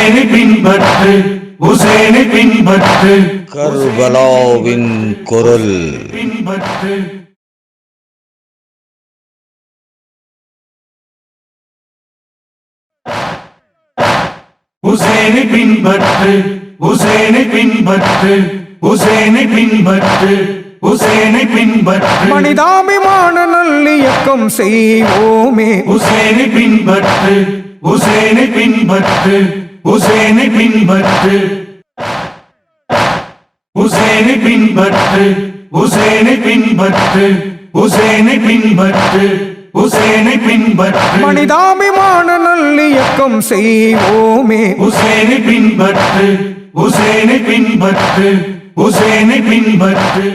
ஹுசைனை பின்பற்று, ஹுசைனை பின்பற்று, கர்பலாவின் குரல் பின்பற்று. ஹுசைனை பின்பற்று, ஹுசைனை பின்பற்று, ஹுசைனை பின்பற்று, ஹுசைனை பின்பற்று. மனிதாபிமான நல்லியக்கம் செய்வோமே. ஹுசைனை பின்பற்று, ஹுசைனை பின்பற்று, ஹுசைனை பின்பற்று, ஹுசைனை பின்பற்று, ஹுசைனை பின்பற்று, ஹுசைனை பின்பற்று, ஹுசைனை பின்பற்று. மனிதாபிமான நல்லியக்கம் செய்வோமே. ஹுசைனை பின்பற்று, ஹுசைனை பின்பற்று, ஹுசைனை பின்பற்று.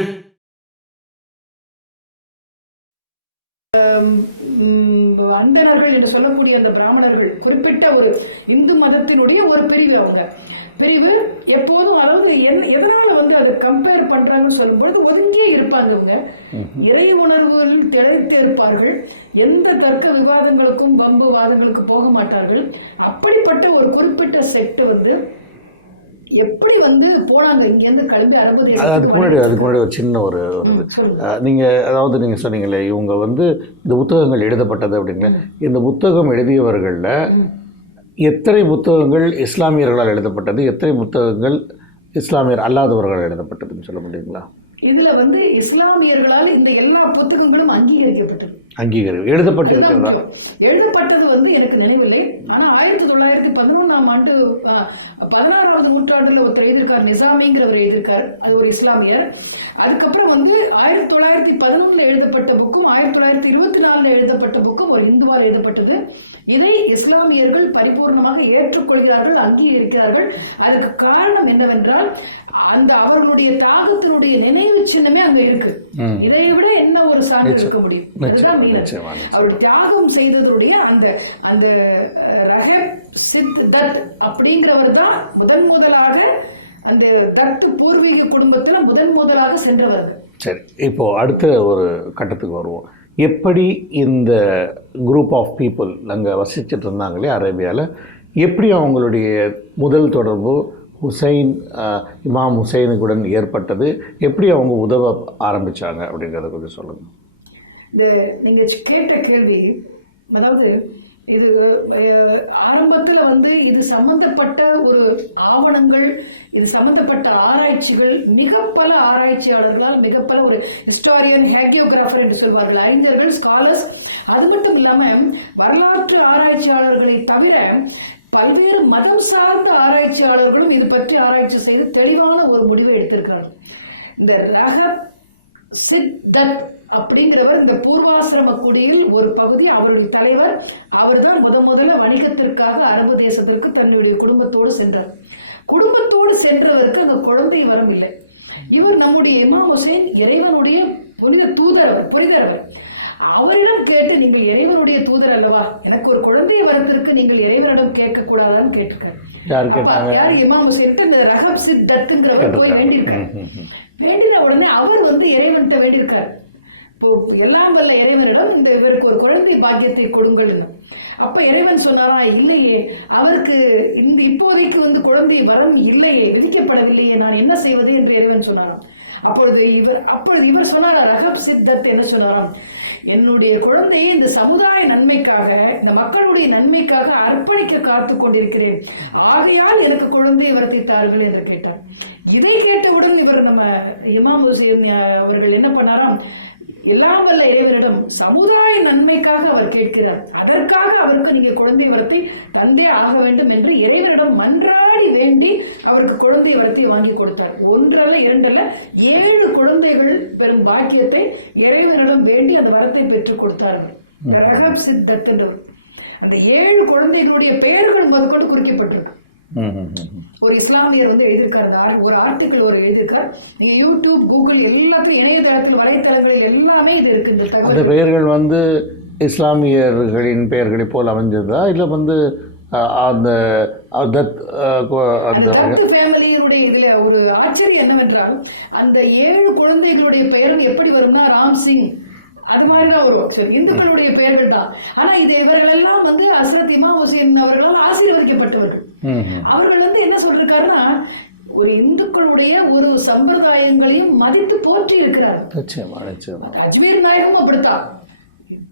அந்தணர்கள் என்று சொல்லக்கூடிய அந்த பிராமணர்கள் குறிப்பிட்ட ஒரு இந்து மதத்தினுடைய ஒரு பிரிவு. அவங்க பிரிவு எப்போதும், அதாவது எதனால அதை கம்பேர் பண்றாங்கன்னு சொல்லும் பொழுது ஒதுங்கியே இருப்பாங்க. அவங்க இறை உணர்வுகளில் திளைத்து இருப்பார்கள். எந்த தர்க்க விவாதங்களுக்கும் வம்பு வாதங்களுக்கு போக மாட்டார்கள். அப்படிப்பட்ட ஒரு குறிப்பிட்ட செக்ட் எப்படி போனாங்க இங்க இருந்து கிளம்பி அரபு. அதுக்கு முன்னாடி ஒரு சின்ன ஒரு அதாவது நீங்க சொன்னீங்களே இவங்க இந்த புத்தகங்கள் எழுதப்பட்டது அப்படிங்களா, இந்த புத்தகம் எழுதியவர்கள்ல எத்தனை புத்தகங்கள் இஸ்லாமியர்களால் எழுதப்பட்டது, எத்தனை புத்தகங்கள் இஸ்லாமியர் அல்லாதவர்களால் எழுதப்பட்டதுன்னு சொல்ல முடியுங்களா? இதுல இஸ்லாமியர்களால் இந்த எல்லா புத்தகங்களும் அங்கீகரிக்கப்பட்டது. எழுதப்பட்டது எனக்கு நினைவில்லை. ஆனா 1911ஆம் ஆண்டு 16வது நூற்றாண்டுல ஒருத்தர் எழுதியிருக்கார், நிசாமிங்கிறவர் எழுதியிருக்கார். அது ஒரு இஸ்லாமியர். அதுக்கப்புறம் 1911 எழுதப்பட்ட புக்கும் 1924 எழுதப்பட்ட புக்கும் ஒரு இந்துவால் எழுதப்பட்டது. இதை இஸ்லாமியர்கள் பரிபூர்ணமாக ஏற்றுக்கொள்கிறார்கள், அங்கீகரிக்கிறார்கள். அதற்கு காரணம் என்னவென்றால் அவர்களுடைய தியாகத்தினுடைய நினைவு சின்னமே அங்க இருக்கு. இதை விட என்ன ஒரு சான்று இருக்க முடியும்? அவருடைய தியாகம் செய்ததுடைய அந்த ரஹப் சித் தத் அப்படிங்கிறவர் தான் முதலாக அந்த தத்து பூர்வீக குடும்பத்துல முதலாக சென்றவர்கள். சரி, இப்போ அடுத்த ஒரு கட்டத்துக்கு வருவோம். எப்படி இந்த குரூப் ஆஃப் பீப்புள் அங்கே வசிச்சுட்டு இருந்தாங்களே அரேபியாவில், எப்படி அவங்களுடைய முதல் தொடர்பு இமாம் ஹுசைனுடன் ஏற்பட்டது, எப்படி அவங்க உதவ ஆரம்பிச்சாங்க அப்படிங்கிறத கொஞ்சம் சொல்லுங்கள். நீங்க கேட்ட கேள்வி, அதாவது இது ஆரம்பத்துல இது சம்பந்தப்பட்ட ஒரு ஆவணங்கள், இது சம்பந்தப்பட்ட ஆராய்ச்சிகள் மிக பல ஆராய்ச்சியாளர்களால், மிக பல ஒரு ஹிஸ்டாரியன், ஹேகியோகிராஃபர் என்று சொல்வார்கள், அறிஞர்கள், ஸ்காலர்ஸ், அது மட்டும் இல்லாம வரலாற்று ஆராய்ச்சியாளர்களை தவிர பல்வேறு மதம் சார்ந்த ஆராய்ச்சியாளர்களும் இது பற்றி ஆராய்ச்சி செய்து தெளிவான ஒரு முடிவை எடுத்திருக்கிறார்கள். இந்த ரஹப் சித் தத் அப்படிங்கிறவர் இந்த பூர்வாசிரம குடியில் ஒரு பகுதி, அவருடைய தலைவர். அவர் தான் முதல்ல வணிகத்திற்காக அரபு தேசத்திற்கு தன்னுடைய குடும்பத்தோடு சென்றார். குடும்பத்தோடு சென்றவருக்கு அங்க குழந்தை வரம் இல்லை. இவர் நம்முடைய இமாம் ஹுசைன் இறைவனுடைய புனிதரவர். அவரிடம் கேட்டு, நீங்கள் இறைவனுடைய தூதர் அல்லவா, எனக்கு ஒரு குழந்தைய வரத்திற்கு நீங்கள் இறைவனிடம் கேட்க கூடாதான்னு கேட்டிருக்காரு. யார்? இமாம் ஹுசைன். இந்த ரஹப் சித் தத்துங்கிறவர் போய் வேண்டியிருக்காரு. வேண்டின உடனே அவர் இறைவன்கிட்ட வேண்டியிருக்காரு, எல்லாம் வல்ல இறைவனிடம் இவருக்கு ஒரு குழந்தை பாக்கியத்தை கொடுங்கள்னு. அப்ப இறைவன் சொன்னாராம், இல்லையே, அவருக்கு இப்போதைக்கு குழந்தை வரம் இல்லையே, விதிக்கப்படவில்லையே, நான் என்ன செய்வது என்று இறைவன் சொன்னாராம். அப்பொழுது இவர் சொன்னாரா, ரஹப் சித்தத் என்ன சொன்னாராம், என்னுடைய குழந்தையை இந்த சமுதாய நன்மைக்காக, இந்த மக்களுடைய நன்மைக்காக அர்ப்பணிக்க காத்து கொண்டிருக்கிறேன், ஆகையால் எனக்கு குழந்தை வர்த்தித்தார்கள் என்று கேட்டார். இதை கேட்டவுடன் இவர் நம்ம இமாம் ஹுசைன் அவர்கள் என்ன பண்ணாராம், எல்லாம் வல்ல இறைவனிடம் சமுதாய நன்மைக்காக அவர் கேட்கிறார், அதற்காக அவருக்கு நீங்க குழந்தை வரத்தை தந்தே ஆக வேண்டும் என்று இறைவனிடம் மன்றாடி வேண்டி அவருக்கு குழந்தை வரத்தை வாங்கி கொடுத்தார். ஒன்றல்ல இரண்டல்ல 7 குழந்தைகள் பெறும் பாக்கியத்தை இறைவனிடம் வேண்டி அந்த வரத்தை பெற்றுக் கொடுத்தார்கள். ரஹப் சித் தத் என்றவர். அந்த 7 குழந்தைகளுடைய பெயர்கள் முதற்கொண்டு குறிக்கப்பட்டிருக்கு. ஒரு இஸ்லாமியர் எழுதியிருக்காரு, ஒரு ஆர்டிகிள் எழுதியிருக்கார். நீங்க யூடியூப், கூகுள் எல்லாத்திலும், இணையதளத்தில், வலைத்தளங்களில் எல்லாமே இது இருக்கு. இந்த பெயர்கள் இஸ்லாமியர்களின் பெயர்களை போல் அமைஞ்சதா இல்ல அந்த ஃபேமிலியினுடைய இதுல ஒரு ஆச்சரியம் என்னவென்றால், அந்த 7 குழந்தைகளுடைய பெயர்கள் எப்படி வரும்னா ராம் சிங், அது மாதிரிதான் வரும். இந்துக்களுடைய பெயர்கள் தான். ஆனா இது இவர்கள் எல்லாம் ஹஸ்ரத் இமாம் ஹுசைன் அவர்களால் ஆசீர்வதிக்கப்பட்டவர்கள். அவர்கள் வந்து என்ன சொல்லிருக்காருன்னா ஒரு இந்துக்களுடைய ஒரு சம்பிரதாயங்களையும் மதித்து போற்றி இருக்கிறார். அஜ்மீர் நாயகம் அப்படித்தான்.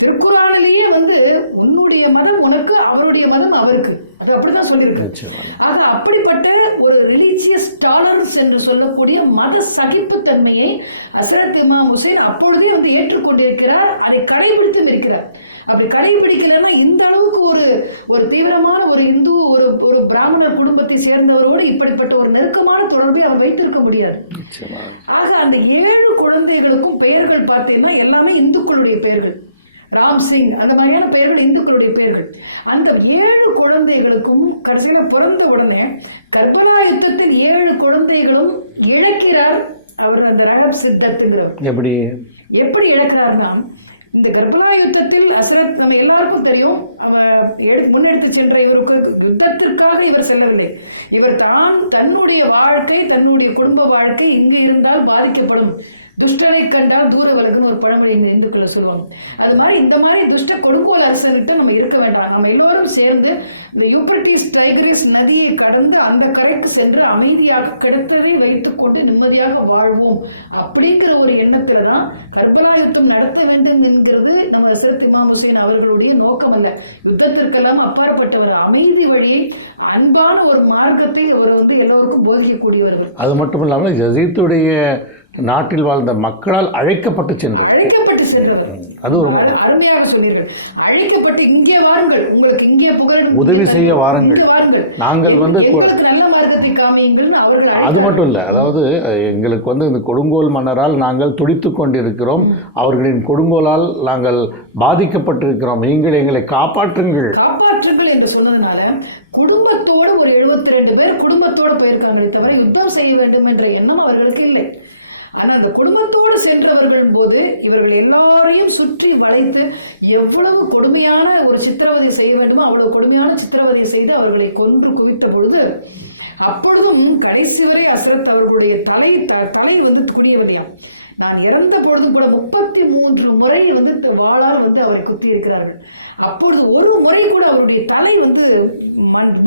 திருக்குறானிலேயே வந்து உன்னுடைய மதம் உனக்கு, அவருடைய மதம் அவருக்கு, அது அப்படிதான் சொல்லியிருக்கு. அது அப்படிப்பட்ட ஒரு ரிலீஜியஸ் டாலரன்ஸ் என்று சொல்லக்கூடிய மத சகிப்புத்தன்மையை ஹஸ்ரத் இமாம் ஹுசைன் அப்பொழுதே வந்து ஏற்றுக்கொண்டிருக்கிறார், அதை கடைபிடித்தும் இருக்கிறார். அப்படி கடைபிடிக்கலன்னா இந்த அளவுக்கு ஒரு தீவிரமான ஒரு இந்து ஒரு பிராமணர் குடும்பத்தை சேர்ந்தவரோடு இப்படிப்பட்ட ஒரு நெருக்கமான தொடர்பை அவர் வைத்திருக்க முடியாது. ஆக அந்த 7 குழந்தைகளுக்கும் பெயர்கள் பார்த்தீங்கன்னா எல்லாமே இந்துக்களுடைய பெயர்கள். ராம் சிங் அந்த மாதிரியான பெயர்கள் இந்துக்களுடைய பெயர்கள். அந்த 7 குழந்தைகளுக்கும் கடைசியில பிறந்த உடனே கர்பலா யுத்தத்தில் 7 குழந்தைகளும் இழக்கிறார் அவர் அந்த ரஹப் சித்தத்துங்கிறவர். எப்படி இழக்கிறார்னா, இந்த கர்பலா யுத்தத்தில் ஹஸ்ரத் நம்ம எல்லாருக்கும் தெரியும், முன்னெடுத்து சென்ற இவருக்கு யுத்தத்திற்காக இவர் செல்லவில்லை. இவர் தன்னுடைய வாழ்க்கை, தன்னுடைய குடும்ப வாழ்க்கை இங்கு இருந்தால் பாதிக்கப்படும், துஷ்டனை கண்டால் தூர விலகுன்னு ஒரு பழமொழி இந்த இந்துக்களை சொல்லுவாங்க. அது மாதிரி இந்த மாதிரி துஷ்ட கொடுங்கோல் அரசன்கிட்ட நம்ம இருக்க வேண்டாம், நம்ம எல்லோரும் சேர்ந்து இந்த யூப்ரட்டிஸ் டைக்ரிஸ் நதியை கடந்து அந்த கரைக்கு சென்று அமைதியாக கிடைத்ததை வைத்துக் கொண்டு நிம்மதியாக வாழ்வோம் அப்படிங்கிற ஒரு எண்ணத்துலதான் கர்பலா யுத்தம் நடத்த வேண்டும் என்கிறது நம்ம ஹஸ்ரத் இமாம் ஹுசைன் அவர்களுடைய நோக்கம் அல்ல. யுத்தத்திற்கெல்லாம் அப்பாற்பட்டவர், அமைதி வழியை, அன்பான ஒரு மார்க்கத்தை அவர் வந்து எல்லோருக்கும் போதிக்கக்கூடியவர்கள். அது மட்டும் இல்லாமல் யசீத்துடைய நாட்டில் வாழ்ந்த மக்களால் அழைக்கப்பட்டு சென்றவர். அது ஒரு அருமையாக சொன்னீர்கள். அழைக்கப்பட்டு இங்கே வாருங்கள், உங்களுக்கு இங்கே புகழ் உதவி செய்ய வாருங்கள், நாங்கள் வந்து நல்ல மார்க்கத்தை காமியுங்கள் அவர்கள். அது மட்டும் இல்லை, அதாவது எங்களுக்கு வந்து இந்த கொடுங்கோல் மன்னரால் நாங்கள் துடித்துக் கொண்டிருக்கிறோம், அவர்களின் கொடுங்கோலால் நாங்கள் பாதிக்கப்பட்டிருக்கிறோம், நீங்கள் எங்களை காப்பாற்றுங்கள் என்று சொன்னதுனால குடும்பத்தோட ஒரு 72 பேர் குடும்பத்தோட போயிருக்காங்களே தவிர யுத்தம் செய்ய வேண்டும் என்ற எண்ணம் அவர்களுக்கு இல்லை. ஆனா அந்த குடும்பத்தோடு சென்றவர்கள் போது இவர்கள் எல்லாரையும் சுற்றி வளைத்து எவ்வளவு கொடுமையான ஒரு சித்திரவதை செய்ய வேண்டுமோ அவ்வளவு கொடுமையான சித்திரவதை செய்து அவர்களை கொன்று குவித்த பொழுது, அப்பொழுதும் கடைசி வரை ஹஸ்ரத் அவர்களுடைய தலை வந்து குடியவில்லையா. நான் இறந்த பொழுது கூட 33 முறை வந்து வாளால் வந்து அவரை குத்தி இருக்கிறார்கள். அப்பொழுது ஒரு முறை கூட அவருடைய தலை வந்து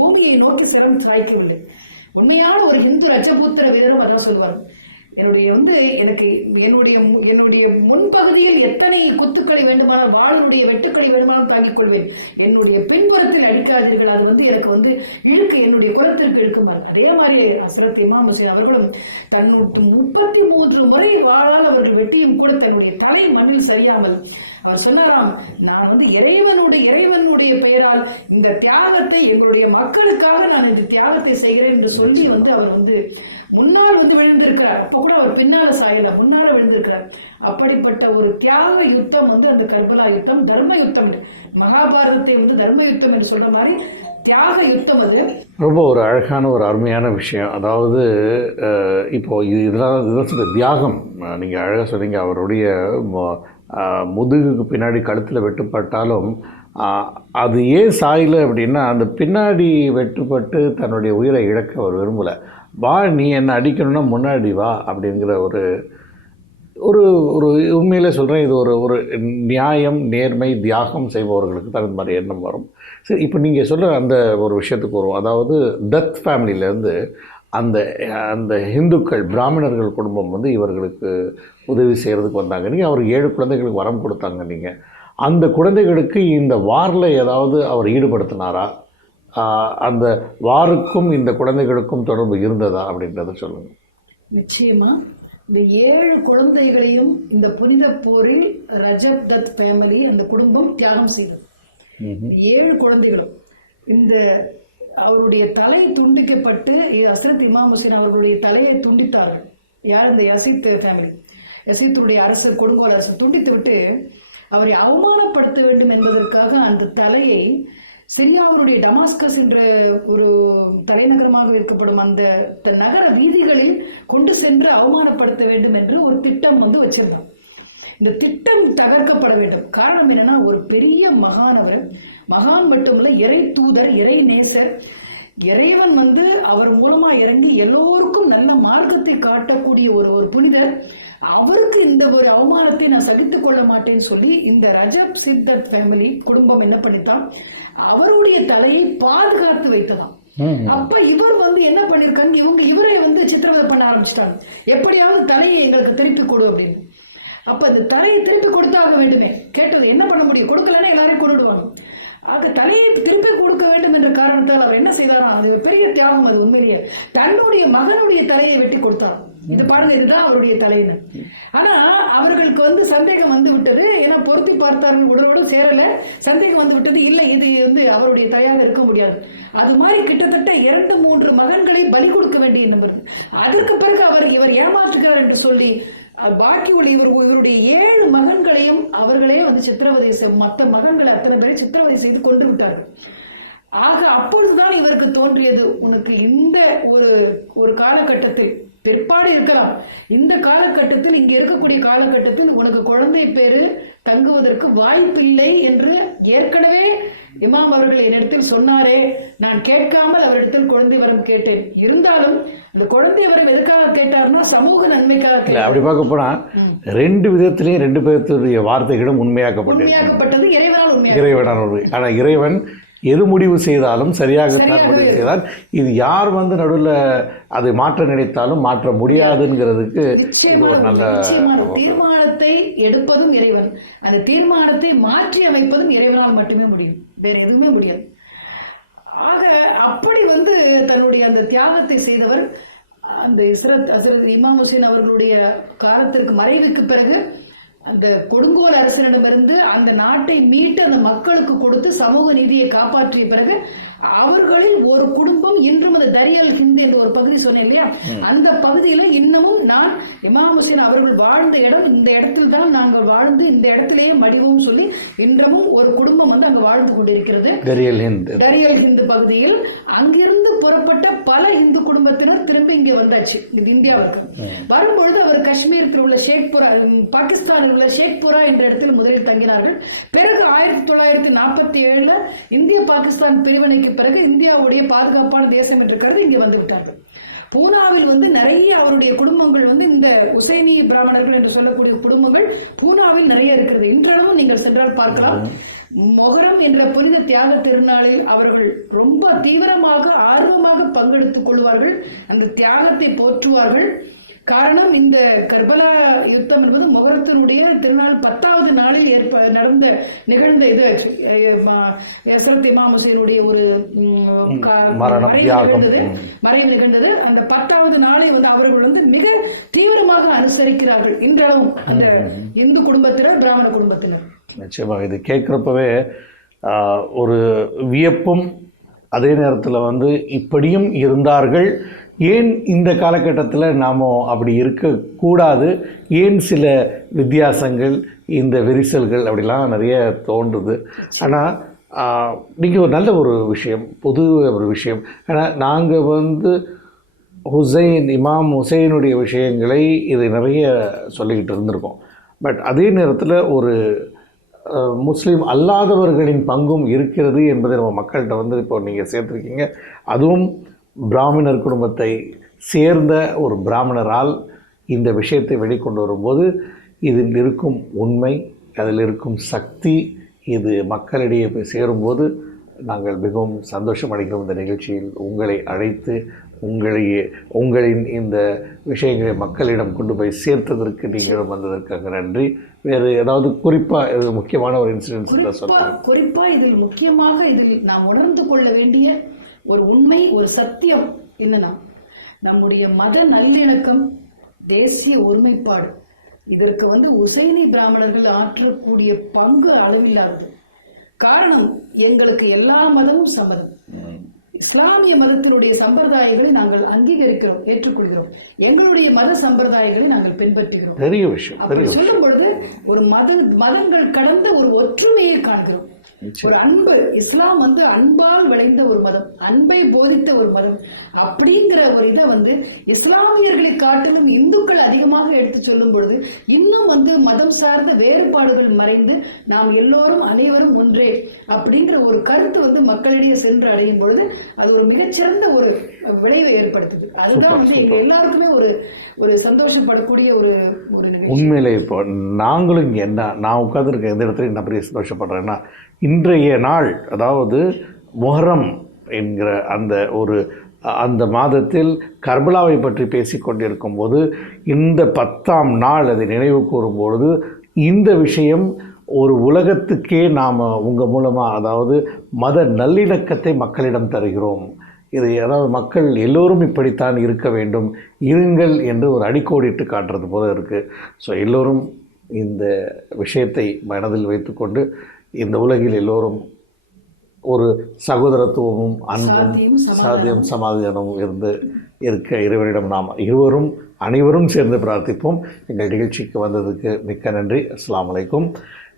பூமியை நோக்கி சிரம் சாய்க்கவில்லை. உண்மையான ஒரு இந்து ரஜபூத்திர வீரரும் அதான் சொல்வார். எனக்கு என்னுடைய முன்பகுதியில் எத்தனை குத்துக்களை வேண்டுமானால், வாளுடைய வெட்டுக்களை வேண்டுமானால் தாங்கிக் கொள்வேன், என்னுடைய பின்புறத்தில் அடிக்காதீர்கள், அது வந்து எனக்கு வந்து இழுக்கு, என்னுடைய குரத்திற்கு இழுக்குமாறு. அதே மாதிரி ஹஸ்ரத் இமாம் ஹுசைன் அவர்களும் 33 முறை வாளால் அவர்கள் வெட்டியும் கூட தன்னுடைய தலை மண்ணில் சரியாமல் அவர் சொன்னாராம், நான் வந்து இறைவனுடைய பெயரால் இந்த தியாகத்தை எங்களுடைய மக்களுக்காக நான் இந்த தியாகத்தை செய்கிறேன் என்று சொல்லி வந்து அவர் வந்து முன்னால் வந்து விழுந்திருக்கிறார். அப்ப கூட அவர் பின்னால சாயல, முன்னால விழுந்திருக்கிறார். அப்படிப்பட்ட ஒரு தியாக யுத்தம் வந்து அந்த கர்பலா யுத்தம், தர்ம யுத்தம். மகாபாரதத்தை வந்து தர்ம யுத்தம் என்று சொல்ற மாதிரி தியாக யுத்தம். அது ரொம்ப ஒரு அழகான ஒரு அருமையான விஷயம். அதாவது இப்போ இதெல்லாம் தியாகம் நீங்கள் அழகாக சொன்னீங்க. அவருடைய முதுகுக்கு பின்னாடி கழுத்தில் வெட்டுப்பட்டாலும் அது ஏன் சாயலை அப்படின்னா, அந்த பின்னாடி வெட்டுப்பட்டு தன்னுடைய உயிரை இழக்க அவர் விரும்பலை. வா, நீ என்னை அடிக்கணும்னா முன்னாடி வா அப்படிங்கிற ஒரு ஒரு ஒரு உண்மையிலே சொல்கிறேன், இது ஒரு நியாயம், நேர்மை, தியாகம் செய்பவர்களுக்கு தான் இந்த மாதிரி எண்ணம் வரும். சரி, இப்போ நீங்கள் சொல்கிற அந்த ஒரு விஷயத்துக்கு வருவோம். அதாவது தத் ஃபேமிலியிலேருந்து அந்த இந்துக்கள் பிராமணர்கள் குடும்பம் வந்து இவர்களுக்கு உதவி செய்கிறதுக்கு வந்தாங்க. நீங்கள் அவர் 7 குழந்தைகளுக்கு வரம் கொடுத்தாங்க. நீங்கள் அந்த குழந்தைகளுக்கு இந்த வாரில் ஏதாவது அவர் ஈடுபடுத்தினாரா? அந்த வாருக்கும் இந்த குழந்தைகளுக்கும் தொடர்பு இருந்ததா அப்படின்றத சொல்லுங்கள். நிச்சயமா இந்த 7 குழந்தைகளையும் இந்த புனித போரில் ரஜப் தத் ஃபேமிலி அந்த குடும்பம் தியாகம் செய்தது. 7 குழந்தைகளும் இந்த அவருடைய தலை துண்டிக்கப்பட்டு ஹஸ்ரத் இமாம் ஹுசைன் அவர்களுடைய தலையை துண்டித்தார்கள். யார்? இந்த யசீத் ஃபேமிலி, யசீத்துடைய அரசர், கொடுங்கோல் அரசர் துண்டித்து விட்டு அவரை அவமானப்படுத்த வேண்டும் என்பதற்காக அந்த தலையை சிரியாவுடைய டமாஸ்கஸ் என்ற ஒரு தலைநகரமாக இருக்கப்படும் அந்த நகர வீதிகளில் கொண்டு சென்று அவமானப்படுத்த வேண்டும் என்று ஒரு திட்டம் வந்து வச்சிருந்தார். இந்த திட்டம் தகர்க்கப்பட வேண்டும். காரணம் என்னன்னா, ஒரு பெரிய மகானவர், மகான் மட்டுமல்ல, இறை தூதர், இறை நேசர், இறைவன் வந்து அவர் மூலமா இறங்கி எல்லோருக்கும் நல்ல மார்க்கத்தை காட்டக்கூடிய ஒரு புனிதர், அவருக்கு இந்த ஒரு அவமானத்தை நான் சகித்துக் கொள்ள மாட்டேன்னு சொல்லி இந்த ரஜப் சித்தத் ஃபேமிலி குடும்பம் என்ன பண்ணித்தான், அவருடைய தலையை பாதுகாத்து வைத்ததாம். அப்ப இவர் வந்து என்ன பண்ணிருக்காங்க, இவரை வந்து சித்திரவதை பண்ண ஆரம்பிச்சிட்டாங்க. எப்படியாவது தலையை எங்களுக்கு திருப்பி கொடு அப்படின்னு. அப்ப இந்த தலையை திருப்பி கொடுத்தாக வேண்டுமே, கேட்டது என்ன பண்ண முடியும், கொடுக்கலன்னா எல்லாரையும் கொண்டுடுவாங்க. ஆக தலையை திருப்பி கொடுக்க வேண்டும் என்ற காரணத்தால் அவர் என்ன செய்தாராம், அது பெரிய தியாகம். அது உண்மையிலேயே தன்னுடைய மகனுடைய தலையை வெட்டி கொடுத்தார். இது பாருங்க, இதுதான் அவருடைய தலைன்னு. ஆனா அவர்களுக்கு வந்து சந்தேகம் வந்து விட்டது. ஏன்னா பொருத்தி பார்த்தார்கள், உடலோடு சேரல, சந்தேகம் வந்து விட்டது. இல்ல இது வந்து அவருடைய தலையாக இருக்க முடியாது. அது மாதிரி கிட்டத்தட்ட 2-3 மகன்களை பலி கொடுக்க வேண்டிய நபர். அதற்கு பிறகு இவர் ஏமாற்றுகிறார் என்று சொல்லி பாக்கி உள்ள இவருடைய 7 மகன்களையும் அவர்களே வந்து சித்திரவதை மற்ற மகன்களை அத்தனை பேரை சித்திரவதை செய்து கொண்டு விட்டார்கள். ஆக அப்பொழுதுதான் இவருக்கு தோன்றியது, உனக்கு இந்த ஒரு காலகட்டத்தில் பிற்பாடு இருக்கலாம், இந்த காலகட்டத்தில் இங்க இருக்கக்கூடிய காலகட்டத்தில் உனக்கு குழந்தை பேரு தங்குவதற்கு வாய்ப்பில்லை என்று ஏற்கனவே இமாம் அவர்கள் என்னிடத்தில் சொன்னாரே, நான் கேட்காமல் அவரிடத்தில் குழந்தை வரம் கேட்டேன். இருந்தாலும் இந்த குழந்தை வரம் எதுக்காக கேட்டார்னா சமூக நன்மைக்காக. அப்படி பார்க்க போனா 2 விதத்திலையும் 2 பேருடைய வார்த்தைகளும் உண்மையாக்கப்பட்டது இறைவனால். ஆனா இறைவன் எது முடிவு செய்தாலும் சரியாகத்தான் முடிவு செய்தால். இது யார் வந்து நடுவில் அதை மாற்ற நினைத்தாலும் மாற்ற முடியாதுங்கிறதுக்கு இது ஒரு நல்ல தீர்மானத்தை எடுப்பதும் இறைவன், அந்த தீர்மானத்தை மாற்றி அமைப்பதும் இறைவனால் மட்டுமே முடியும், வேற எதுவுமே முடியாது. ஆக அப்படி வந்து தன்னுடைய அந்த தியாகத்தை செய்தவர். அந்த ஹஸ்ரத் இமாம் ஹுசைன் அவர்களுடைய காலத்திற்கு மறைவுக்கு பிறகு அந்த கொடுங்கோல் அரசனிடமிருந்து அந்த நாட்டை மீட்டு அந்த மக்களுக்கு கொடுத்து சமூக நீதியை காப்பாற்றிய பிறகு அவர்களில் ஒரு குடும்பம் இன்றும் அந்த தரியல் ஹிந்த் என்ற ஒரு பகுதி சொன்னேன் இல்லையா, அந்த பகுதியில இன்னமும் நான் இமாம் ஹுசைன் அவர்கள் வாழ்ந்த இடம், இந்த இடத்தில் தான் நாங்கள் வாழ்ந்து இந்த இடத்திலேயே மடிவோம் சொல்லி இன்றமும் ஒரு குடும்பம் வந்து அங்க வாழ்ந்து கொண்டிருக்கிறது தரியல் ஹிந்த் பகுதியில். அங்கிருந்து புறப்பட்ட பல இந்து குடும்பத்தினர் திரும்பி இங்கே வந்தாச்சு இந்தியாவுக்கு. வரும்பொழுது அவர் காஷ்மீரத்தில் உள்ள ஷேக்புரா, பாகிஸ்தானில் உள்ள ஷேக்புரா என்ற இடத்தில் முதலில் தங்கினார்கள். பிறகு 1947 இந்திய பாகிஸ்தான் பிரிவினைக்கு பிறகு இந்தியாவுடைய பாதுகாப்பான தேசம் என்று கருதி இங்கே வந்து விட்டார்கள். பூனாவில் வந்து நிறைய அவருடைய குடும்பங்கள் வந்து இந்த உசைனி பிராமணர்கள் என்று சொல்லக்கூடிய குடும்பங்கள் பூனாவில் நிறைய இருக்கிறது. இன்றளவும் நீங்கள் சென்றால் பார்க்கலாம். மொஹரம் என்ற புனித தியாக திருநாளில் அவர்கள் ரொம்ப தீவிரமாக ஆர்வமாக பங்கெடுத்துக் கொள்வார்கள், அந்த தியாகத்தை போற்றுவார்கள். காரணம், இந்த கர்பலா யுத்தம் என்பது மொஹரத்தினுடைய திருநாள் 10வது நாளில் நிகழ்ந்த இது ஹஸ்ரத் இமாம் ஹுசைனுடைய ஒரு மறைவு நிகழ்ந்தது. அந்த 10வது நாளை வந்து அவர்கள் வந்து மிக தீவிரமாக அனுசரிக்கிறார்கள் இன்றளவும் அந்த இந்து குடும்பத்தினர், பிராமண குடும்பத்தினர். நிச்சயமாக இது கேட்குறப்பவே ஒரு வியப்பும், அதே நேரத்தில் வந்து இப்படியும் இருந்தார்கள், ஏன் இந்த காலகட்டத்தில் நாம் அப்படி இருக்கக்கூடாது, ஏன் சில வித்தியாசங்கள், இந்த விரிசல்கள் அப்படிலாம் நிறைய தோன்றுது. ஆனால் நீங்கள் ஒரு நல்ல ஒரு விஷயம், பொது ஒரு விஷயம். ஆனால் நாங்கள் வந்து இமாம் ஹுசைனுடைய விஷயங்களை இது நிறைய சொல்லிக்கிட்டு இருந்திருக்கோம். பட் அதே நேரத்தில் ஒரு முஸ்லீம் அல்லாதவர்களின் பங்கும் இருக்கிறது என்பதை நம்ம மக்கள்கிட்ட வந்து இப்போ நீங்கள் சேர்த்துருக்கீங்க. அதுவும் பிராமணர் குடும்பத்தை சேர்ந்த ஒரு பிராமணரால் இந்த விஷயத்தை வெளிக்கொண்டு வரும்போது இதில் இருக்கும் உண்மை, அதில் இருக்கும் சக்தி, இது மக்களிடையே போய் சேரும்போது நாங்கள் மிகவும் சந்தோஷம் அடைகிறோம். இந்த நிகழ்ச்சியில் உங்களை அழைத்து உங்களின் இந்த விஷயங்களை மக்களிடம் கொண்டு போய் சேர்த்ததற்கு நீங்களும் வந்ததற்காக நன்றி. வேறு ஏதாவது குறிப்பாக இது முக்கியமான ஒரு இன்சிடென்ட்ஸ் சொல்லுங்கள். குறிப்பாக இதில் முக்கியமாக நாம் உணர்ந்து கொள்ள வேண்டிய ஒரு உண்மை, ஒரு சத்தியம் என்னன்னா, நம்முடைய மத நல்லிணக்கம், தேசிய ஒருமைப்பாடு, இதற்கு வந்து உசைனி பிராமணர்கள் ஆற்றக்கூடிய பங்கு அளவில்லாதது. காரணம், எங்களுக்கு எல்லா மதமும் சம்மதம். இஸ்லாமிய மதத்தினுடைய சம்பிரதாயங்களை நாங்கள் அங்கீகரிக்கிறோம், ஏற்றுக்கொள்கிறோம். எங்களுடைய மத சம்பிரதாயங்களை நாங்கள் பின்பற்றுகிறோம். பெரிய விஷயம். அப்படி சொல்லும் பொழுது ஒரு மதங்கள் கடந்த ஒரு ஒற்றுமையை காண்கிறோம். ஒரு அன்பு, இஸ்லாம் வந்து அன்பால் விளைந்த ஒரு மதம், அன்பை போதித்த ஒரு மதம். அப்படிங்கிற ஒரு இதை வந்து இஸ்லாமியர்களை காட்டிலும் இந்துக்கள் அதிகமாக எடுத்து சொல்லும் பொழுது இன்னும் வந்து மதம் சார்ந்த வேறுபாடுகள் மறைந்து நாம் எல்லோரும் அனைவரும் ஒன்றே அப்படிங்கிற ஒரு கருத்து வந்து மக்களிடையே சென்று அடையும் பொழுது அது ஒரு மிகச்சிறந்த ஒரு விளைவை ஏற்படுத்துது. அதுதான் வந்து எங்க எல்லாருக்குமே ஒரு சந்தோஷப்படக்கூடிய ஒரு உண்மையிலே. இப்போ நாங்களும் இங்கே நான் உட்காந்துருக்கேன் இந்த இடத்துல என்ன பெரிய சந்தோஷப்படுறேன்னா, இன்றைய நாள், அதாவது முஹர்ரம் என்கிற அந்த மாதத்தில் கர்பலாவை பற்றி பேசி கொண்டிருக்கும் போது இந்த 10ஆம் நாள் அதை நினைவு கூறும் பொழுது இந்த விஷயம் ஒரு உலகத்துக்கே நாம் உங்கள் மூலமாக, அதாவது மத நல்லிணக்கத்தை மக்களிடம் தருகிறோம், இது அதாவது மக்கள் எல்லோரும் இப்படித்தான் இருக்க வேண்டும், இருங்கள் என்று ஒரு அடிக்கோடிட்டு காட்டுறது போல இருக்குது. ஸோ எல்லோரும் இந்த விஷயத்தை மனதில் வைத்துக்கொண்டு இந்த உலகில் எல்லோரும் ஒரு சகோதரத்துவமும் அன்பும் சாத்தியம் சமாதானமும் இருக்க இறைவனிடம் நாம் அனைவரும் சேர்ந்து பிரார்த்திப்போம். எங்கள் நிகழ்ச்சிக்கு வந்ததுக்கு மிக்க நன்றி. அஸ்ஸலாமு அலைக்கும்.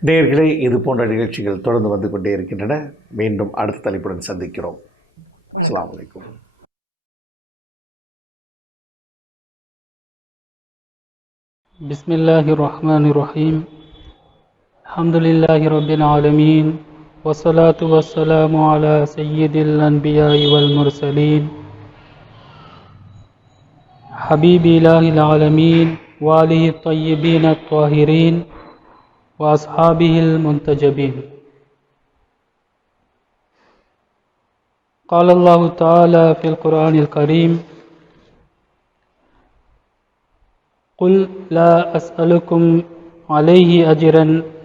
நேயர்களே, இது போன்ற நிகழ்ச்சிகள் தொடர்ந்து வந்து கொண்டே இருக்கின்றன. மீண்டும் அடுத்த தலைப்புடன் சந்திக்கிறோம். அஸ்ஸலாமு அலைக்கும். பிஸ்மில்லாஹிர் ரஹ்மானிர் ரஹீம். அல்ஹம்துலில்லாஹி ரப்பில் ஆலமீன். வஸ்ஸலாத்து வஸ்ஸலாமு அலா சய்யிதில் அன்பியாஇ வல் முர்சலீன் ஹபீபி இலாஹில் ஆலமீன் வாலிஹி த்தய்யிபீன அத்-தாஹிரீன் வஅஸ்ஹாபிஹில் முன்தஜபீன். قال الله تعالى في القرآن الكريم: قل لا أسألكم عليه أجرا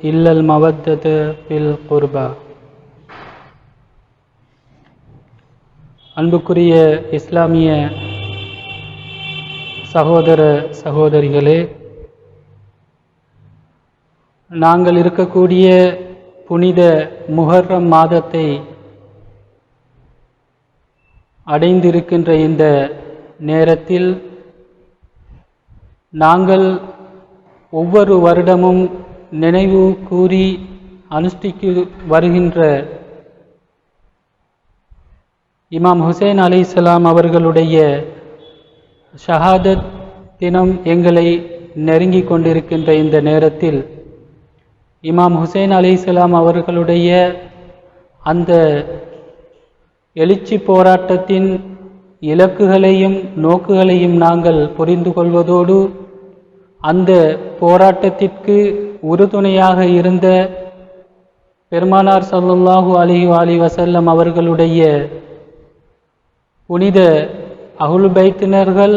إلا المودة في القربى. அன்புக்குரிய இஸ்லாமிய சகோதர சகோதரிகளே, நாங்கள் இருக்கக்கூடிய புனித முஹர்ரம் மாதத்தை அடைந்திருக்கின்ற இந்த நேரத்தில் நாங்கள் ஒவ்வொரு வருடமும் நினைவு கூறி அனுஷ்டிக்கு வருகின்ற இமாம் ஹுசைன் அலைஹிஸ்ஸலாம் அவர்களுடைய ஷஹாதத் தினம் எங்களை நெருங்கி கொண்டிருக்கின்ற இந்த நேரத்தில் இமாம் ஹுசைன் அலைஹிஸ்ஸலாம் அவர்களுடைய அந்த எழுச்சி போராட்டத்தின் இலக்குகளையும் நோக்குகளையும் நாங்கள் புரிந்து கொள்வதோடு அந்த போராட்டத்திற்கு உறுதுணையாக இருந்த பெருமானார் ஸல்லல்லாஹு அலைஹி வஸல்லம் அவர்களுடைய புனித அஹ்லுல் பைத்தினர்கள்,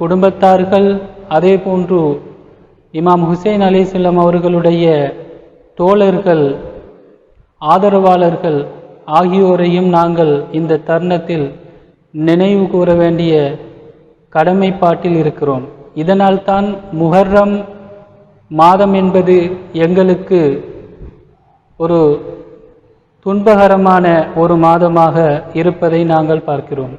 குடும்பத்தார்கள், அதே போன்று இமாம் ஹுசைன் அலைஹிஸ்ஸலாம் அவர்களுடைய தோழர்கள், ஆதரவாளர்கள் ஆகியோரையும் நாங்கள் இந்த தருணத்தில் நினைவு கூற வேண்டிய கடமைப்பாட்டில் இருக்கிறோம். இதனால்தான் முஹர்ரம் மாதம் என்பது எங்களுக்கு ஒரு துன்பகரமான ஒரு மாதமாக இருப்பதை நாங்கள் பார்க்கிறோம்.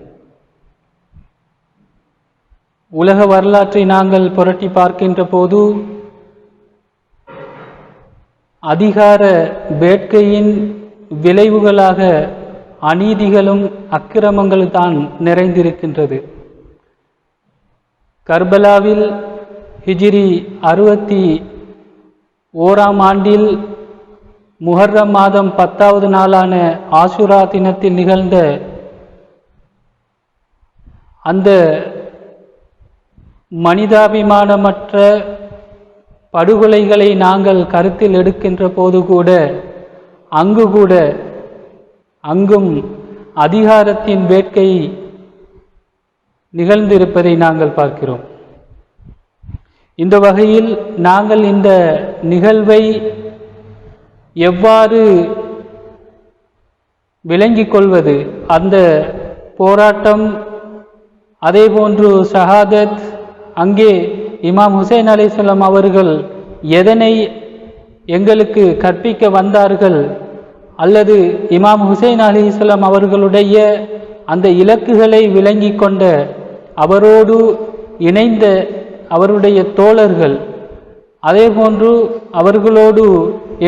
உலக வரலாற்றை நாங்கள் புரட்டி பார்க்கின்ற போது அதிகார வேட்கையின் விளைவுகளாக அநீதிகளும் அக்கிரமங்களும் தான் நிறைந்திருக்கின்றது. கர்பலாவில் ஹிஜ்ரி 61ஆம் ஆண்டில் முஹர்ரம் மாதம் 10வது நாளான ஆஷுரா தினத்தில் நிகழ்ந்த அந்த மனிதாபிமானமற்ற படுகொலைகளை நாங்கள் கருத்தில் எடுக்கின்ற போது கூட அங்கும் அதிகாரத்தின் வேட்கை நிகழ்ந்திருப்பதை நாங்கள் பார்க்கிறோம். இந்த வகையில் நாங்கள் இந்த நிகழ்வை எவ்வாறு விளங்கிக் கொள்வது, அந்த போராட்டம், அதே போன்று ஷஹாதத், அங்கே இமாம் ஹுசைன் அலைஹிஸ்ஸலாம் அவர்கள் எதனை எங்களுக்கு கற்பிக்க வந்தார்கள், அல்லது இமாம் ஹுசைன் அலைஹிஸ்ஸலாம் அவர்களுடைய அந்த இலக்குகளை விளங்கி கொண்ட அவரோடு இணைந்த அவருடைய தோழர்கள், அதே போன்று அவர்களோடு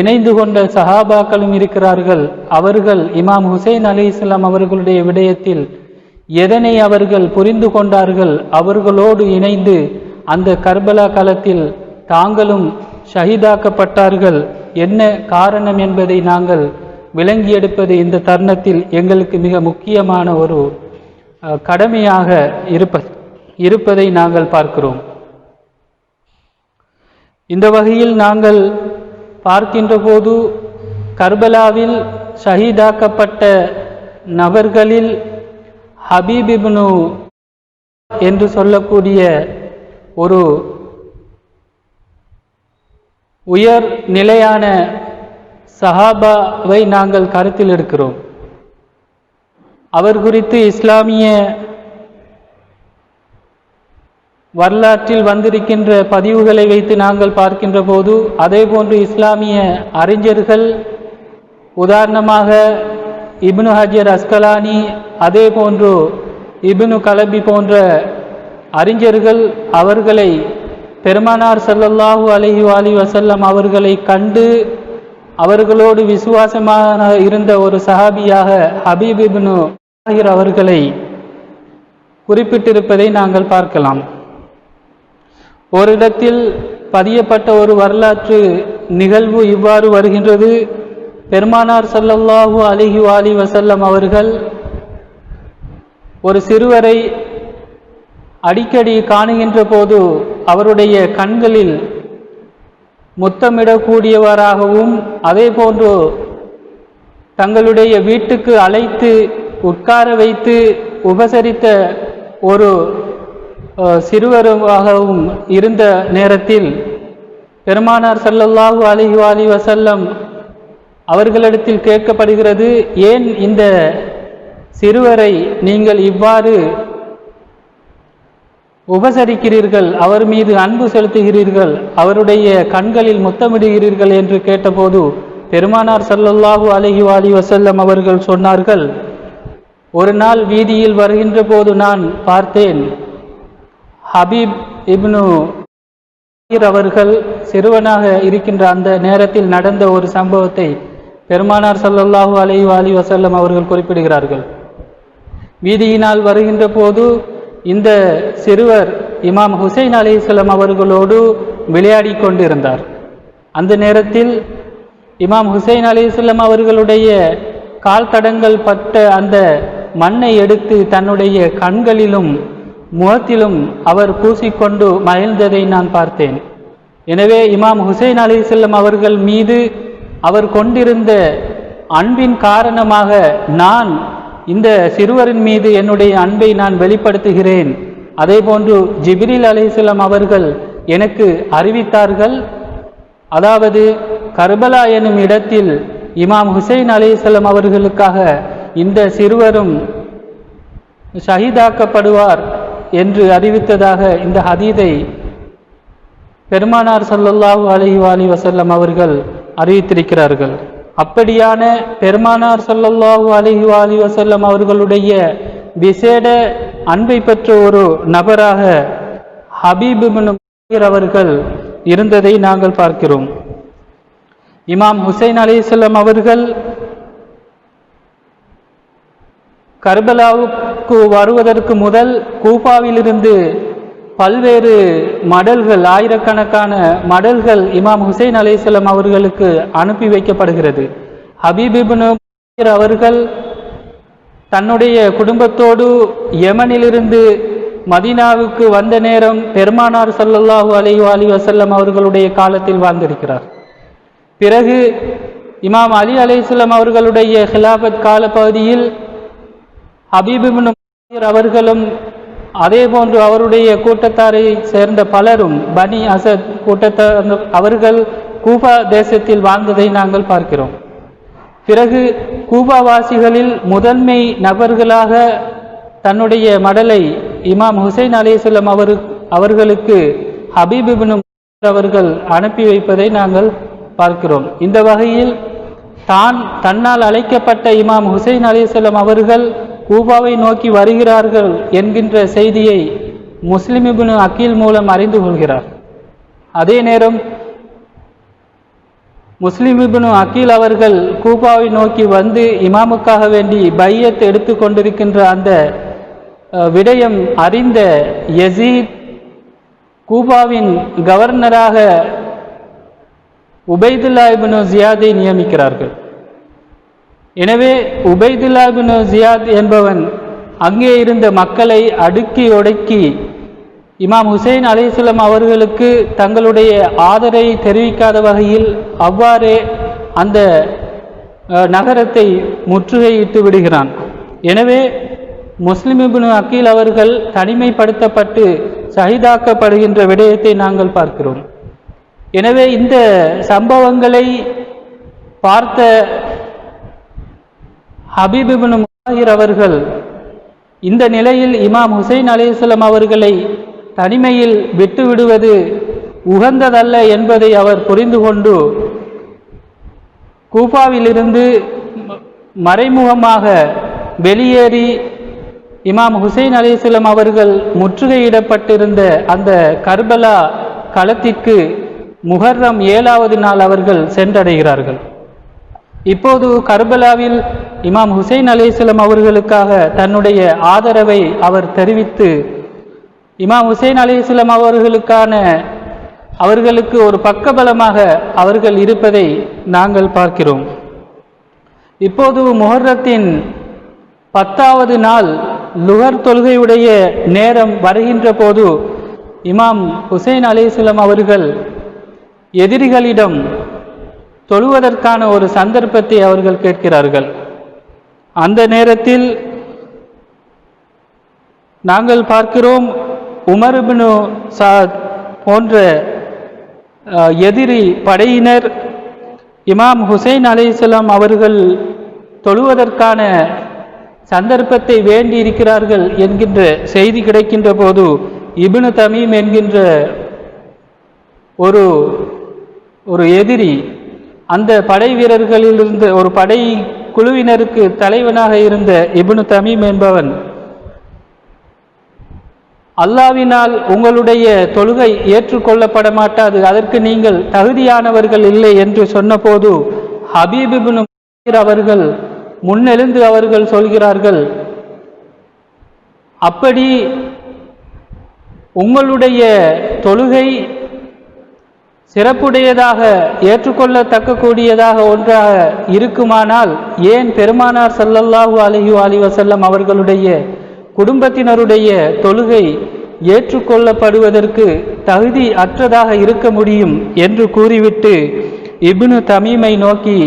இணைந்து கொண்ட சஹாபாக்களும் இருக்கிறார்கள். அவர்கள் இமாம் ஹுசைன் அலைஹிஸ்ஸலாம் அவர்களுடைய விடயத்தில் எதனை அவர்கள் புரிந்து கொண்டார்கள், அவர்களோடு இணைந்து அந்த கர்பலா களத்தில் தாங்களும் ஷஹீதாக்கப்பட்டார்கள், என்ன காரணம் என்பதை நாங்கள் விளங்கி எடுப்பது இந்த தருணத்தில் எங்களுக்கு மிக முக்கியமான ஒரு கடமையாக இருப்பதை நாங்கள் பார்க்கிறோம். இந்த வகையில் நாங்கள் பார்க்கின்ற போது கர்பலாவில் ஷஹீதாக்கப்பட்ட நபர்களில் ஹபீப் இப்னு என்று சொல்லக்கூடிய ஒரு உயர் நிலையான சஹாபாவை நாங்கள் கருத்தில் எடுக்கிறோம். அவர் குறித்து இஸ்லாமிய வரலாற்றில் வந்திருக்கின்ற பதிவுகளை வைத்து நாங்கள் பார்க்கின்ற போது, அதே போன்று இஸ்லாமிய அறிஞர்கள், உதாரணமாக இப்னு ஹஜர் அஸ்கலானி, அதே போன்று இப்னு கலபி போன்ற அறிஞர்கள் அவர்களை பெருமானார் ஸல்லல்லாஹு அலைஹி வஸல்லம் அவர்களை கண்டு அவர்களோடு விசுவாசமாக இருந்த ஒரு சஹாபியாக ஹபீப் இப்னு தாஹிர் அவர்களை குறிப்பிட்டிருப்பதை நாங்கள் பார்க்கலாம். ஒரு இடத்தில் பதியப்பட்ட ஒரு வரலாற்று நிகழ்வு இவ்வாறு வருகின்றது. பெருமானார் ஸல்லல்லாஹு அலைஹி வஸல்லம் அவர்கள் ஒரு சிறுவரை அடிக்கடி காணுகின்ற போது அவருடைய கண்களில் முத்தமிடக்கூடியவராகவும், அதே போன்று தங்களுடைய வீட்டுக்கு அழைத்து உட்கார வைத்து உபசரித்த ஒரு சிறுவராகவும் இருந்த நேரத்தில் பெருமானார் ஸல்லல்லாஹு அலைஹி வஸல்லம் அவர்களிடத்தில் கேட்கப்படுகிறது, ஏன் இந்த சிறுவரை நீங்கள் இவ்வாறு உபசரிக்கிறீர்கள், அவர் மீது அன்பு செலுத்துகிறீர்கள், அவருடைய கண்களில் முத்தமிடுகிறீர்கள் என்று கேட்டபோது பெருமானார் ஸல்லல்லாஹு அலைஹி வஸல்லம் அவர்கள் சொன்னார்கள், ஒரு நாள் வீதியில் வருகின்ற போது நான் பார்த்தேன், ஹபீப் இப்னு அவர்கள் சிறுவனாக இருக்கின்ற அந்த நேரத்தில் நடந்த ஒரு சம்பவத்தை பெருமானார் ஸல்லல்லாஹு அலைஹி வஸல்லம் அவர்கள் குறிப்பிடுகிறார்கள். வீதியினால் வருகின்ற போது இந்த சிறுவர் இமாம் ஹுசைன் அலைஹிஸ்ஸலாம் அவர்களோடு விளையாடி கொண்டிருந்தார். அந்த நேரத்தில் இமாம் ஹுசைன் அலைஹிஸ்ஸலாம் அவர்களுடைய கால் தடங்கள் பட்ட அந்த மண்ணை எடுத்து தன்னுடைய கண்களிலும் முகத்திலும் அவர் பூசிக்கொண்டு மகிழ்ந்ததை நான் பார்த்தேன். எனவே இமாம் ஹுசைன் அலைஹிஸ்ஸலாம் அவர்கள் மீது அவர் கொண்டிருந்த அன்பின் காரணமாக நான் இந்த சிறுவரின் மீது என்னுடைய அன்பை நான் வெளிப்படுத்துகிறேன். அதே போன்று ஜிப்ரீல் அலைஹிஸ்ஸலாம் அவர்கள் எனக்கு அறிவித்தார்கள், அதாவது கர்பலா எனும் இடத்தில் இமாம் ஹுசைன் அலைஹிஸ்ஸலாம் அவர்களுக்காக இந்த சிறுவரும் ஷஹீதாக்கப்படுவார் என்று அறிவித்ததாக இந்த ஹதீதை பெருமானார் ஸல்லல்லாஹு அலைஹி வஸல்லம் அவர்கள் அறிவித்திருக்கிறார்கள். அப்படியான பெருமானார் ஸல்லல்லாஹு அலைஹி வஸல்லம் அவர்களுடைய விசேட அன்பை பெற்ற ஒரு நபராக ஹபீப் இப்னு தாஹிர் அவர்கள் இருந்ததை நாங்கள் பார்க்கிறோம். இமாம் ஹுசைன் அலைஹிஸ்ஸலாம் அவர்கள் கர்பலாவுக்கு வருவதற்கு முதல் கூஃபாவிலிருந்து பல்வேறு மடல்கள், ஆயிரக்கணக்கான மடல்கள் இமாம் ஹுசைன் அலைஹிஸ்ஸலாம் அவர்களுக்கு அனுப்பி வைக்கப்படுகிறது. ஹபீப் இப்னு தாஹிர் அவர்கள் தன்னுடைய குடும்பத்தோடு யமனிலிருந்து மதீனாவுக்கு வந்த நேரம் பெருமானார் ஸல்லல்லாஹு அலைஹி வஸல்லம் அவர்களுடைய காலத்தில் வாழ்ந்திருக்கிறார். பிறகு இமாம் அலி அலைஹிஸ்ஸலாம் அவர்களுடைய ஹிலாஃபத் கால பகுதியில் ஹபீப் இப்னு தாஹிர் அவர்களும் அதே போன்று அவருடைய கூட்டத்தாரை சேர்ந்த பலரும் பனி அசத் கூட்டத்தார் அவர்கள் கூஃபா தேசத்தில் வாழ்ந்ததை நாங்கள் பார்க்கிறோம். பிறகு கூஃபாவாசிகளில் முதன்மை நபர்களாக தன்னுடைய மடலை இமாம் ஹுசைன் அலைஹிஸ்ஸலாம் அவர்களுக்கு ஹபீப் இப்னு தாஹிர் அவர்கள் அனுப்பி வைப்பதை நாங்கள் பார்க்கிறோம். இந்த வகையில் தன்னால் அழைக்கப்பட்ட இமாம் ஹுசைன் அலைஹிஸ்ஸலாம் அவர்கள் கூஃபாவை நோக்கி வருகிறார்கள் என்கின்ற செய்தியை முஸ்லிம் இப்னு அக்கீல் மூலம் அறிந்து கொள்கிறார். அதே நேரம் முஸ்லிம் இப்னு அக்கீல் அவர்கள் கூஃபாவை நோக்கி வந்து இமாமுக்காக வேண்டி பையத் எடுத்து கொண்டிருக்கின்ற அந்த விடயம் அறிந்த யசீத் கூஃபாவின் கவர்னராக உபைதுல்லா இப்னு ஜியாதை நியமிக்கிறார்கள். எனவே உபைதுல்லா இப்னு ஜியாத் என்பவன் அங்கே இருந்த மக்களை அடுக்கி ஒடுக்கி இமாம் ஹுசைன் அலைஹிஸ்ஸலாம் அவர்களுக்கு தங்களுடைய ஆதரவை தெரிவிக்காத வகையில் அவ்வாறே அந்த நகரத்தை முற்றுகையிட்டு விடுகிறான். எனவே முஸ்லிம் இப்னு அக்கீல் அவர்கள் தனிமைப்படுத்தப்பட்டு ஷஹீதாக்கப்படுகின்ற விடயத்தை நாங்கள் பார்க்கிறோம். எனவே இந்த சம்பவங்களை பார்த்த ஹபீப் இப்னு முஹாஜிர் அவர்கள் இந்த நிலையில் இமாம் ஹுசைன் அலைஹிஸ்ஸலாம் அவர்களை தனிமையில் விட்டுவிடுவது உகந்ததல்ல என்பதை அவர் புரிந்து கொண்டு கூஃபாவிலிருந்து மறைமுகமாக வெளியேறி இமாம் ஹுசைன் அலைஹிஸ்ஸலாம் அவர்கள் முற்றுகையிடப்பட்டிருந்த அந்த கர்பலா களத்திற்கு முஹர்ரம் 7வது நாள் அவர்கள் சென்றடைகிறார்கள். இப்போது கர்பலாவில் இமாம் ஹுசைன் அலைஹிஸ்ஸலாம் அவர்களுக்காக தன்னுடைய ஆதரவை அவர் தெரிவித்து இமாம் ஹுசைன் அலைஹிஸ்ஸலாம் அவர்களுக்கு ஒரு பக்கபலமாக அவர்கள் இருப்பதை நாங்கள் பார்க்கிறோம். இப்போது முஹர்ரத்தின் 10வது நாள் லுஹர் தொழுகையுடைய நேரம் வருகின்ற போது இமாம் ஹுசைன் அலைஹிஸ்ஸலாம் அவர்கள் எதிரிகளிடம் தொழுவதற்கான ஒரு சந்தர்ப்பத்தை அவர்கள் கேட்கிறார்கள். அந்த நேரத்தில் நாங்கள் பார்க்கிறோம் உமர் இப்னு சாத் போன்ற எதிரி படையினர் இமாம் ஹுசைன் அலைஹிஸ்ஸலாம் அவர்கள் தொழுவதற்கான சந்தர்ப்பத்தை வேண்டி இருக்கிறார்கள் என்கின்ற செய்தி கிடைக்கின்ற போது இப்னு தமீம் என்கின்ற ஒரு எதிரி அந்த படை வீரர்களிலிருந்து ஒரு படை குழுவினருக்கு தலைவனாக இருந்த இப்னு தமீம் என்பவன் அல்லாவினால் உங்களுடைய தொழுகை ஏற்றுக்கொள்ளப்பட மாட்டாது, அதற்கு நீங்கள் தகுதியானவர்கள் இல்லை என்று சொன்னபோது ஹபீப் இப்னு முஹாஜிர் அவர்கள் முன்னெழுந்து அவர்கள் சொல்கிறார்கள், அப்படி உங்களுடைய தொழுகை சிறப்புடையதாக ஏற்றுக்கொள்ளத்தக்கக்கூடியதாக ஒன்றாக இருக்குமானால் ஏன் பெருமானார் ஸல்லல்லாஹு அலைஹி வஸல்லம் அவர்களுடைய குடும்பத்தினருடைய தொழுகை ஏற்றுக்கொள்ளப்படுவதற்கு தகுதி அற்றதாக இருக்க முடியும் என்று கூறிவிட்டு இப்னு தமீமை நோக்கி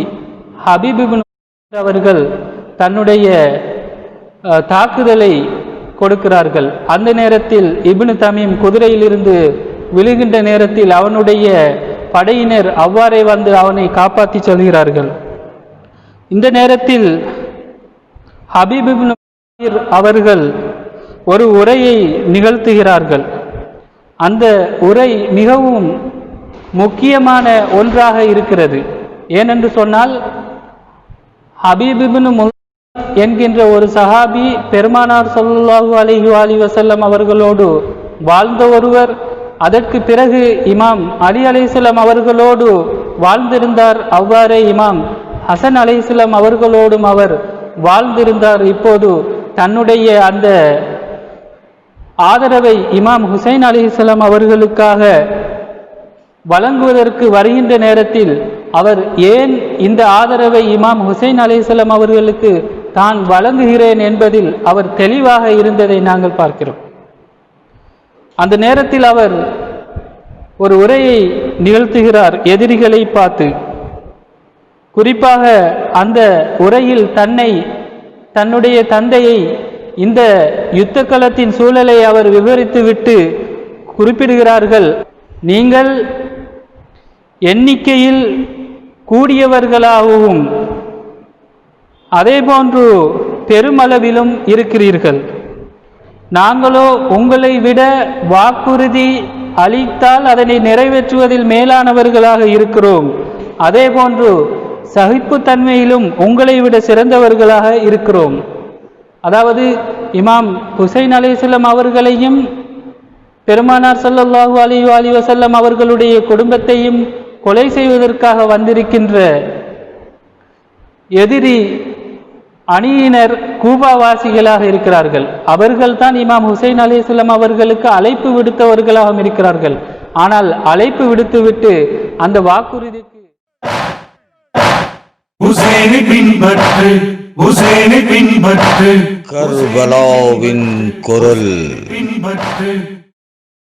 ஹபீப் இப்னு அவர்கள் தன்னுடைய தாக்குதலை கொடுக்கிறார்கள். அந்த நேரத்தில் இப்னு தமீம் குதிரையிலிருந்து விழுகின்ற நேரத்தில் அவனுடைய படையினர் அவ்வாறே வந்து அவனை காப்பாற்றி சொல்கிறார்கள். இந்த நேரத்தில் ஹபீப் இப்னு முஹாஜிர் அவர்கள் ஒரு உரையை நிகழ்த்துகிறார்கள். அந்த உரை மிகவும் முக்கியமான ஒன்றாக இருக்கிறது. ஏனென்று சொன்னால் ஹபீப் இப்னு முஹாஜிர் என்கின்ற ஒரு சஹாபி பெருமானார் ஸல்லல்லாஹு அலைஹி வஸல்லம் அவர்களோடு வாழ்ந்த ஒருவர். அதற்கு பிறகு இமாம் அலி அலைஹிஸ்ஸலாம் அவர்களோடு வாழ்ந்திருந்தார். அவ்வாறே இமாம் ஹசன் அலைஹிஸ்ஸலாம் அவர்களோடும் அவர் வாழ்ந்திருந்தார். இப்போது தன்னுடைய அந்த ஆதரவை இமாம் ஹுசைன் அலைஹிஸ்ஸலாம் அவர்களுக்காக வழங்குவதற்கு வருகின்ற நேரத்தில் அவர் ஏன் இந்த ஆதரவை இமாம் ஹுசைன் அலைஹிஸ்ஸலாம் அவர்களுக்கு தான் வழங்குகிறேன் என்பதில் அவர் தெளிவாக இருந்ததை நாங்கள் பார்க்கிறோம். அந்த நேரத்தில் அவர் ஒரு உரையை நிகழ்த்துகிறார் எதிரிகளை பார்த்து. குறிப்பாக அந்த உரையில் தன்னுடைய தந்தையை இந்த யுத்த களத்தின் சூழலை அவர் விவரித்துவிட்டு குறிப்பிடுகிறார்கள், நீங்கள் எண்ணிக்கையில் கூடியவர்களாகவும் அதேபோன்று பெருமளவிலும் இருக்கிறீர்கள். நாங்களோ உங்களை விட வாக்குறுதி அளித்தால் அதனை நிறைவேற்றுவதில் மேலானவர்களாக இருக்கிறோம். அதேபோன்று சகிப்புத்தன்மையிலும் உங்களை விட சிறந்தவர்களாக இருக்கிறோம். அதாவது இமாம் ஹுசைன் அலைஹிஸ்ஸலாம் அவர்களையும் பெருமானார் ஸல்லல்லாஹு அலைஹி வஸல்லம் அவர்களுடைய குடும்பத்தையும் கொலை செய்வதற்காக வந்திருக்கின்ற எதிரி அணியினர் கூபாவாசிகளாக இருக்கிறார்கள். அவர்கள்தான் இமாம் ஹுசைன் அலைஹிஸ்ஸலாம் அவர்களுக்கு அழைப்பு விடுத்தவர்களாகவும் இருக்கிறார்கள். ஆனால் அழைப்பு விடுத்துவிட்டு அந்த வாக்குறுதிக்கு ஹுசைனை பின்பற்று, ஹுசைனை பின்பற்று, கர்பலாவின் குரல் பின்பற்று.